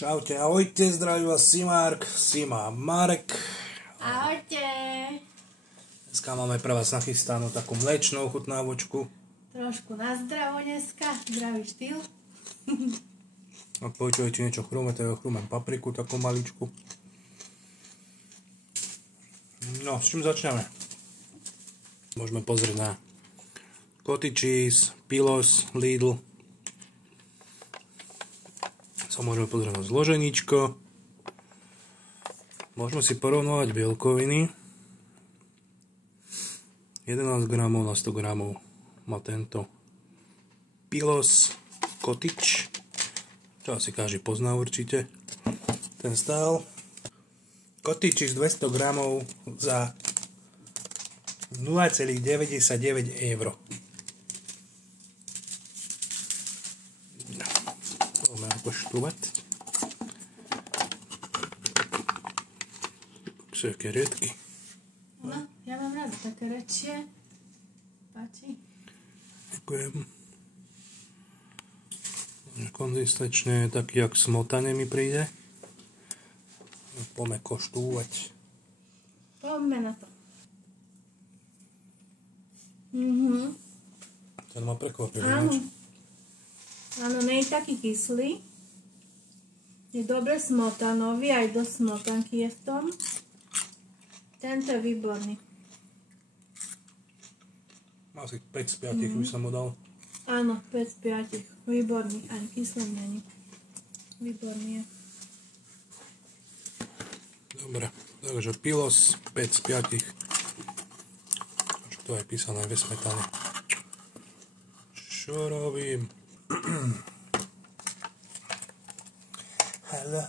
Čaute, ahojte, zdraví vás Simark, Sima a Marek. Ahojte. Dneska máme pre vás nachystanú takú mliečnú ochutnávočku. Trošku na zdravo dneska, zdravý štýl. Ak počujete niečo chrúme, tak chrúmem papriku, takú maličku. No, s čím začneme? Môžeme pozrieť na cottage cheese, Pilos, Lidl. Môžeme pozrieť na zloženíčko. Môžeme si porovnovať bielkoviny. 11 gramov na 100 gramov má tento Pilos cottage, čo asi každý pozná určite. Ten stál cottage z 200 gramov za 0,99 €. Poštúvať. Sú aké riedky. No, ja mám rád také rečie. Páči. Ďakujem. Konzistenčne taký, jak smotane mi príde. Poďme koštúvať. Poďme na to. Ten ma prekvapil. Áno, nie je taký kyslý. Je dobre smotanový, aj dosť smotanky je v tom. Tento je výborný. Asi 5 z 5 by som mu dal. Áno, 5 z 5. Výborný, ani kyslý není. Výborný je. Dobre, takže Pilos 5 z 5. Čo to je písané ve smetane. Čo robím? Hello,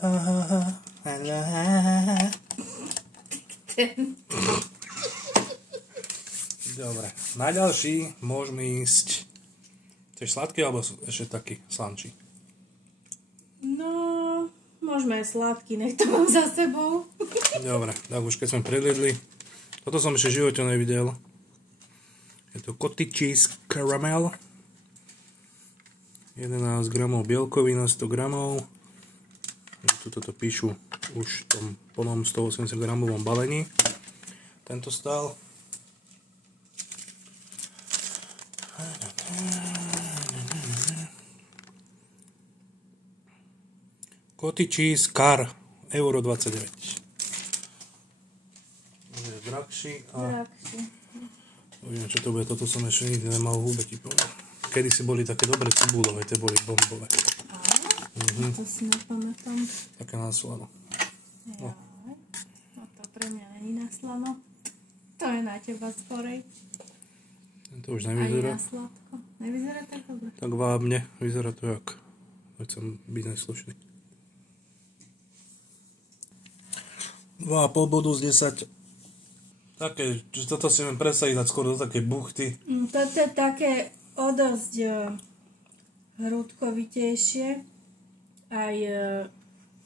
hello. Dobre, na ďalší môžeme ísť. Chceš sladký alebo ešte taký slančí? No, môžeme aj sladký, nech to mám za sebou. Dobre, tak už keď sme predliedli. Toto som ešte v živote nevidel. Je to cottage cheese caramel. 11 gramov bielkovín na 100 gramov. Tuto to píšu už v tom plnom 180 gramovom balení. Tento stál. Cottage cheese car €29. Je drahší a uvidíme, čo to bude. Toto som ešte nikdy nemal v húbe, ti poviem. Kedysi boli také dobré cibulové, tie boli bombové. To si nepamätám. Také na slano. No to pre mňa není na slano. To je na teba skorej. To už nevyzerá. Ani na sladko. Nevyzerá tak dobre. Tak vábne. Vyzerá to jak. Veď som byť neslušný. 2,5 bodu z 10. Také, že toto si viem presadiť dať skôr do takej buchty. Toto je také o dosť hrudkovitejšie. Aj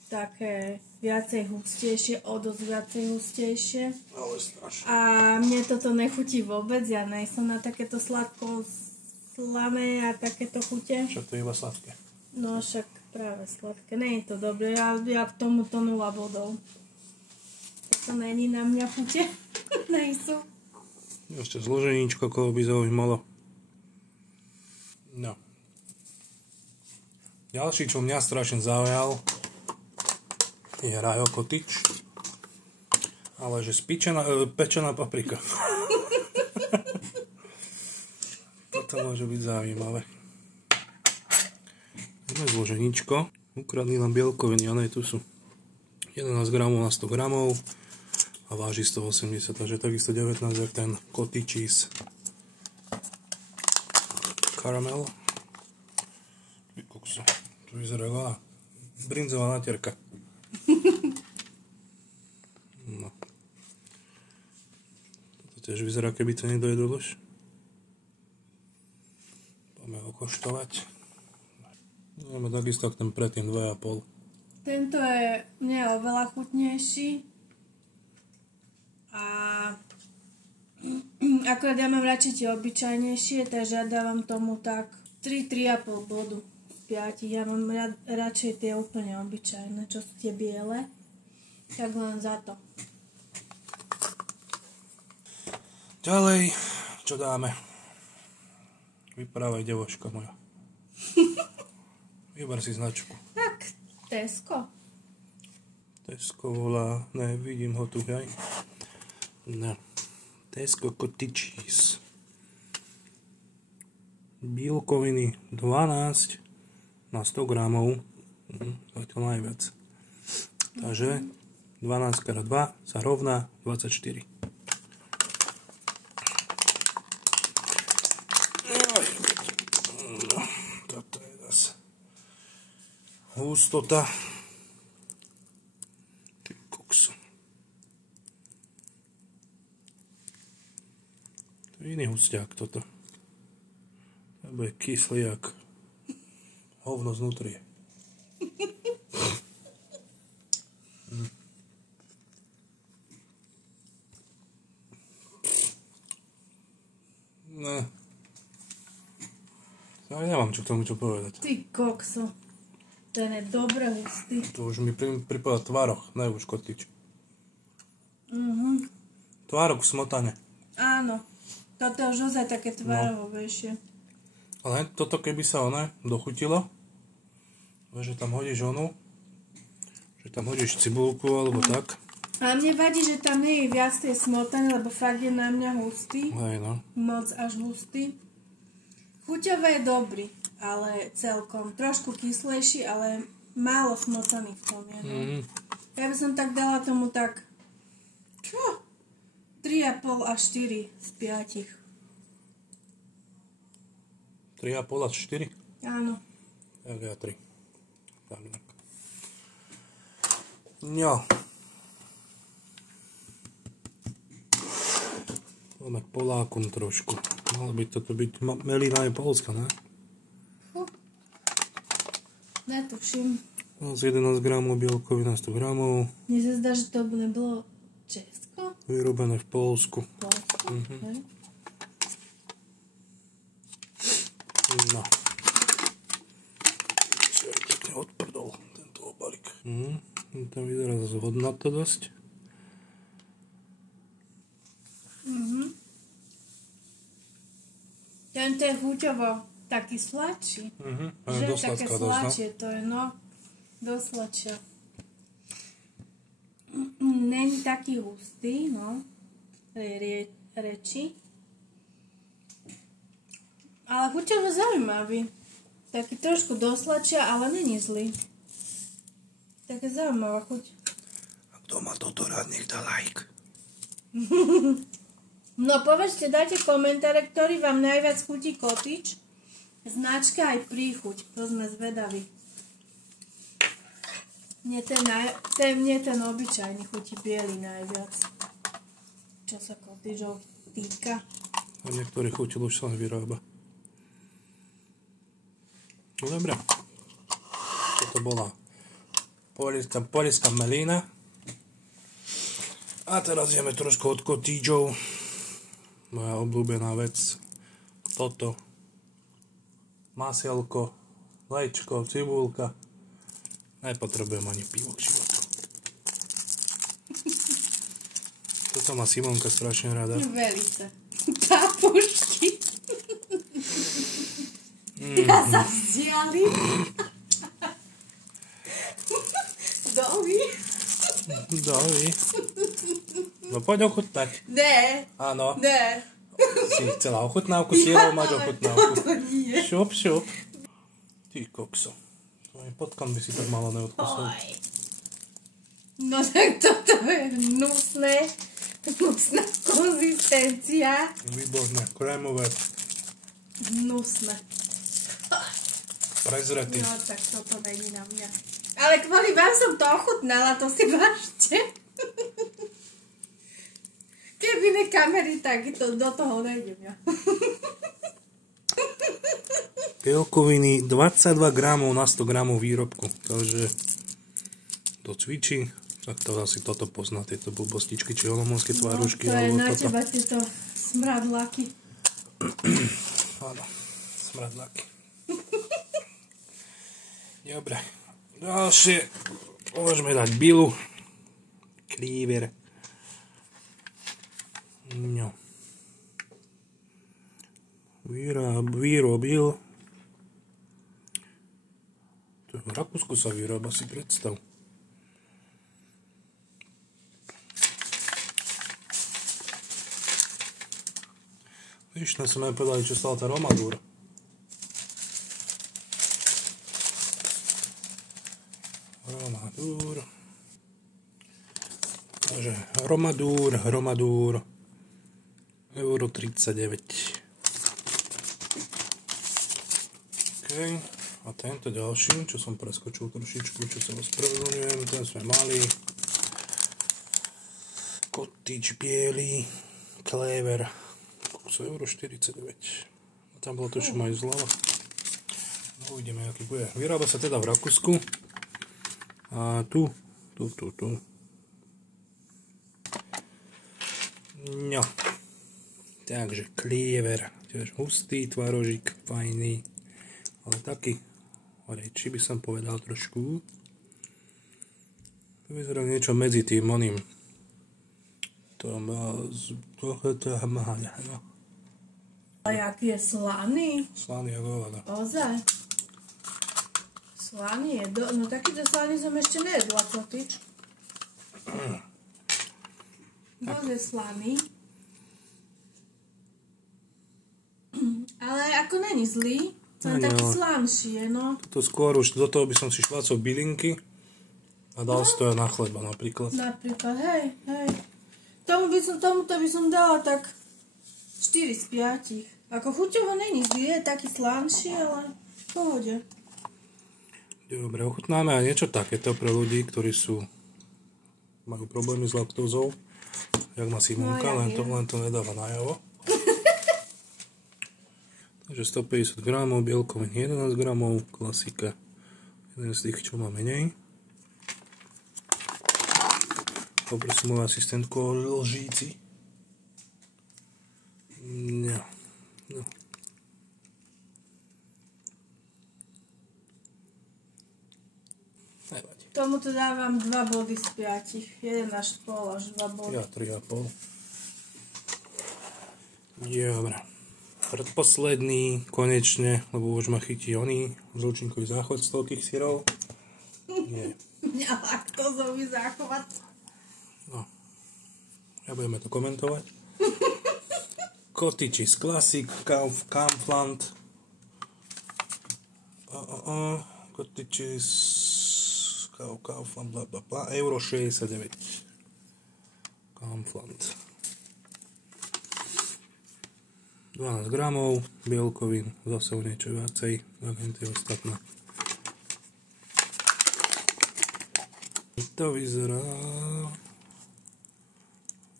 také viacej hustejšie, o dosť viacej hustejšie. Ale strašne. A mne toto nechutí vôbec, ja nejsem na takéto sladko slané a takéto chute. Však to je iba sladké. No však práve sladké, nie je to dobré, ja k tomuto 0 bodov. Toto není na mňa chute, nejsú. Ešte zloženíčko, koho by zaujímalo. No. Ďalší, čo mňa strašne zaujal, je Rajo cottage. Ale že pečená paprika. Toto môže byť zaujímavé. Jedno zloženíčko. Ukradli nám bielkoviny, a ne, tu sú 11 gramov na 100 gramov a váži 180, takže takisto 19 jak ten cottage cheese caramel. To vyzerá veľa. Brinzová natierka. No. Toto tiež vyzerá, keby to niekto jedol už. Poďme ho koštovať. Máme takisto ten predtým 2,5. Tento je mne oveľa chutnejší. A akorát ja mám radšej tie obyčajnejšie, takže ja dávam tomu tak 3,5 bodu z 5. Ja mám radšej tie úplne obyčajné, čo sú tie biele. Tak len za to. Ďalej, čo dáme? Vyprávaj, devoška moja. Vyber si značku. Tak, Tesco. Tesco volá, ne, vidím ho tu, hej. No, Tesco cottage cheese. Bílkoviny 12 na 100 gramov. To je to najviac. Takže 12 x 2 sa rovná 24. No, toto je zase hustota. Ty kokso. To je iný husťák toto. To bude kyslý jak hovno znútri. No. Ja nemám čo k tomu čo povedať. Ty kokso. Ten je dobre hustý. To už mi pripadá tvároch, ne už kotič. Tvárok v smotane. Áno. Toto je už ozaj také tvárohovejšie. Ale toto keby sa dochutilo, že tam hodíš že tam hodíš cibulku alebo tak. Ale mne vadí, že tam nie je viac tej smotany, lebo fakt je na mňa hustý. Hej, no. Moc až hustý. Chuťové je dobrý, ale celkom. Trošku kyslejší, ale málo smotany v tom je. No. Ja by som tak dala tomu tak 3,5 až 4 z 5. 3,5 až 4? Áno. Tak ja 3. Tak. No. Poďme k Polákom trošku. Malo by toto byť melina je Polska, ne? Netuším. Z 11 gramov bielkoviny na 100 gramov. Mne sa zdá, že to nebolo Česko? Vyrobené v Polsku. Polsku, hej. No. Si aj pekne odprdol tento obalík. Tam vyzerá zase hodnato dosť. Tento je chuťovo taký sladší. Že je také sladšie, to je dosť sladšie. Není taký hustý, reči. Ale chuťovo zaujímavý. Taký trošku dosladšia, ale není zlý. Také zaujímavá chuť. A kto má toto rád, nech dá like. No povedzte, dajte komentáre, ktorý vám najviac chutí kotič. Značka aj príchuť, to sme zvedaví. Mne ten obyčajný chutí biely najviac. Čo sa kotičov týka. A niektorý chutil už sa vyrába. No dobré. Toto bola poľská melína. A teraz ideme trošku od kotíčov. Moja obľúbená vec. Toto. Masielko, vajčko, cibulka. Nepotrebujem ani pivo k životu. Toto má Simonka strašne rada. Velice. Papušky. Ja sa vzdialím. Dovi. No poď ochutnať. Ne. Áno. Ne. Si chcela ochutnávku, cieľom mať ochutnávku. To nie. Šup, šup. Ty kokso. Potkan by si tak malo neodkusol. No tak toto je hnusné. Hnusná konzistencia. Výborné, krémové. Hnusné. Prezretý. No tak toto není na mňa. Ale kvôli vám som to ochutnala, to si vážte. Keby ne kamery, tak to, do toho nejdem ja. Bielkoviny 22 gramov na 100 gramov výrobku. Takže to cvičí. Tak to asi toto pozná, tieto blbostičky, či olomoucké tvárušky. No, to je na toto. Teba tieto smradlaky. Áno, smradlaky. Dobre. Ďalšie. Môžeme dať bilu. Cleaver. No. Vyrobil. To v Rakúsku sa vyrába, si predstav. Víš, sme sa povedali, čo stala tá Romadur. Takže Romadur, euro 39. OK, a tento ďalší, čo som preskočil trošičku, čo sa ospravedlňujem, ten sme mali. Cottage biely, Cleaver, euro 49. A tam bolo to, čo majú zľava. No, uvidíme, aký bude. Vyrába sa teda v Rakúsku. A tu. No. Takže Cleaver. Tiež hustý tvarožik, fajný. Ale taký rečí by som povedal trošku. To vyzerá niečo medzi tým oným. To má no. A jaký je slaný? Slaný ako hovada. Ozaj? Slaný je, no takýto slaný som ešte nejedla, Cottage. Dosť je slaný. Ale ako není zlý, len taký slanší je, no. To skôr už do toho by som si švácol bylinky a dal si to aj na chleba napríklad. Napríklad, hej. Tomuto by som dala tak 4 z 5. Ako chuťovo není zlý, je taký slanší, ale v pohode. Dobre, ochutnáme aj niečo takéto pre ľudí, ktorí majú problémy s laktózou. Jak má Simonka, len to nedáva najavo. Takže 150 gramov, bielkovín 11 gramov, klasika. Jeden z tých, čo má menej. Poprosím moju asistentku o lžíci. No. Tomuto dávam 2 body z 5. 1,5 až 2 body. Ja 3,5. Dobre. Predposledný, konečne, lebo už ma chytí žlčinkový záchod z toľkých syrov. Nie. Laktózový záchod. No. Nebudeme to komentovať. Cottage Classic, Kaufland. Cottage Kaufland, blablabla, euro 69. Kaufland. 12 gramov, bielkovín, zase o niečo viacej, agenty ostatné. To vyzerá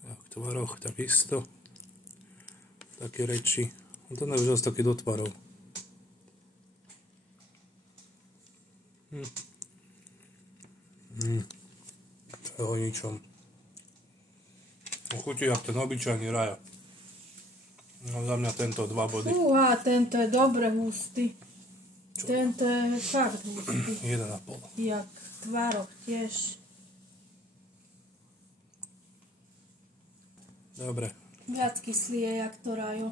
v tvaroch takisto. Také reči. To nevyzerá taký do tvarov. To je o ničom. Chutí jak ten obyčajný raja. No za mňa tento 2 body. Tento je dobre hustý. Čo? Tento je fakt hustý. 1,5. Jak tvarok tiež. Dobre. Viac kyslý je jak to rajo.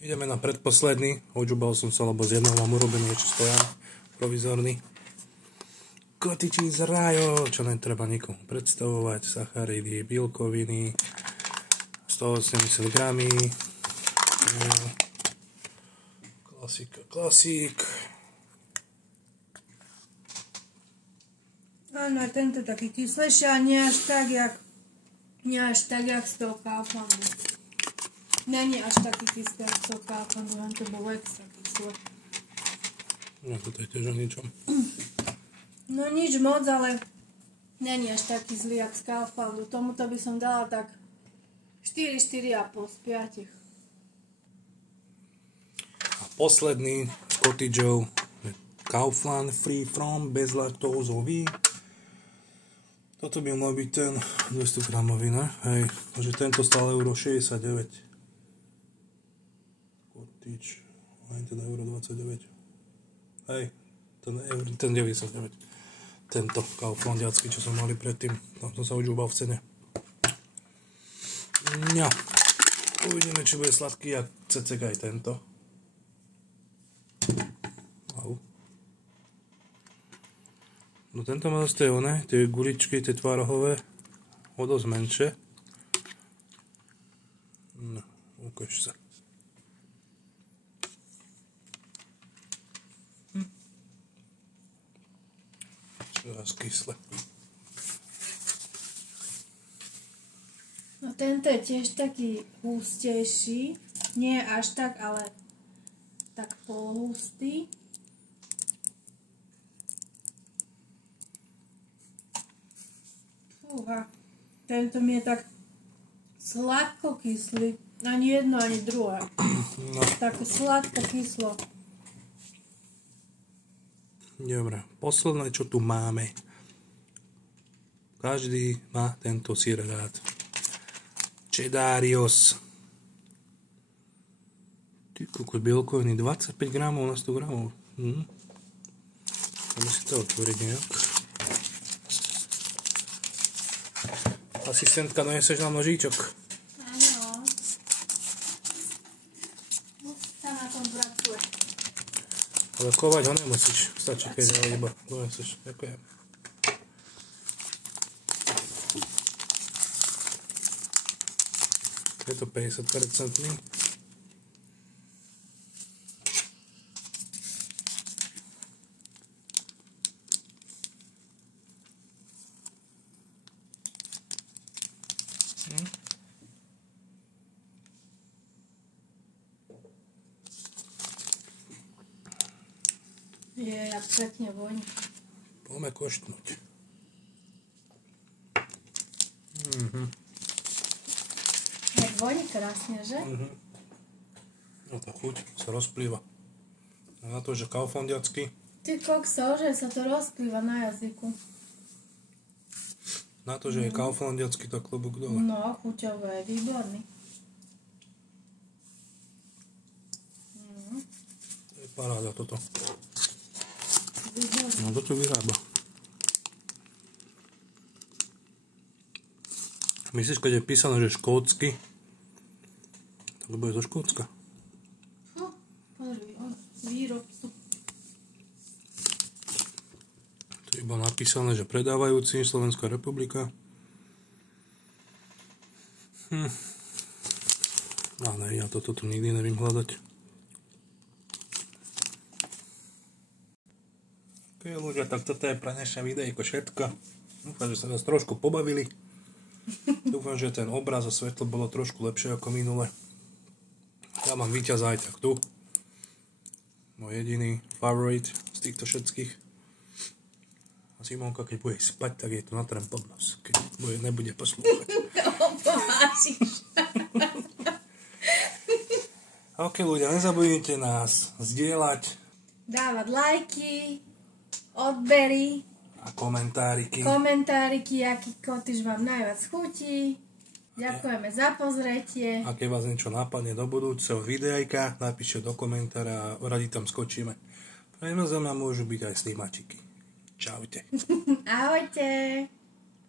Ideme na predposledný. Odžubal som sa, lebo z jedného mám urobený ešte stojan. Provizorný. Cottage rajo, čo netreba nikomu predstavovať. Sacharidy, bielkoviny. 180 gramy. Klasik. Áno, tento je taký kyslejší a nie až tak, jak z toho Kauflandu. Není až taký kyslý, jak z toho Kauflandu, len to bolo extra kyslé. No, toto je tiež o ničom. No nič moc, ale není až taký zlý, jak z Kauflandu. Tomuto by som dala tak 4,5 z 5. A posledný z cottageov Kaufland Free From bezlaktózový. Toto by mal byť ten 200 gramový, ne? Hej, takže tento stál euro 69. Cottage, aj teda euro 29. Hej, ten 99. Tento kauflandiacký, čo som mali predtým. Tam som sa udžúbal v cene. No. Uvidíme, či bude sladký a cecek aj tento. Au. No tento má zase tie guličky, tie tvárohové, o dosť menšie. No, ukáž sa. Čoraz kysle. No tento je tiež taký hustejší. Nie až tak, ale tak polhustý. Fúha. Tento mi je tak sladko kyslý. Ani jedno, ani druhé. No. Tak sladko kyslo. Dobre, posledné, čo tu máme. Každý má tento syr rád. Cheddarios. Ty kokos, bielkoviny 25 gramov na 100 gramov. Musí to otvoriť nejak. Asistentka, doneseš nám nožíčok. Áno. Sa na tom pracuje. Ale kovať ho nemusíš. Stačí, keď ho iba doneseš. Ďakujem. Je to 50%. Jak pekne voní. Poďme koštnúť. Jak voní krásne, že? No tá chuť sa rozplýva. A na to, že kauflandiacký. Ty kokso, že sa to rozplýva na jazyku. Na to, že je kauflandiacký, tak klobúk dole. No, chuťovo je výborný. To je paráda toto. Výborný. No toto vyrába. Myslíš, keď je písané, že škótsky, tak to bude zo Škótska. No, pozri, výrobcu. Tu je iba napísané, že predávajúci Slovenská republika. No ne, ja toto tu nikdy nevím hľadať. Ok ľudia, tak toto je pre dnešné videjko všetko. Dúfam, že sa nás trošku pobavili. Dúfam, že ten obraz a svetlo bolo trošku lepšie ako minule. Ja mám víťaza aj tak tu. Môj jediný favorite z týchto všetkých. A Simonka, keď bude spať, tak je to natrem pod nos. Keď nebude poslúchať. Ok ľudia, nezabudnite nás zdieľať. Dávať lajky, odbery. A komentáriky. Komentáriky, aký kotyž vám najviac chutí. Ďakujeme za pozretie. A keď vás niečo napadne do budúceho videjka, napíšte do komentára a radi tam skočíme. Pre nás môžu byť aj snímačiky. Čaute. Ahojte.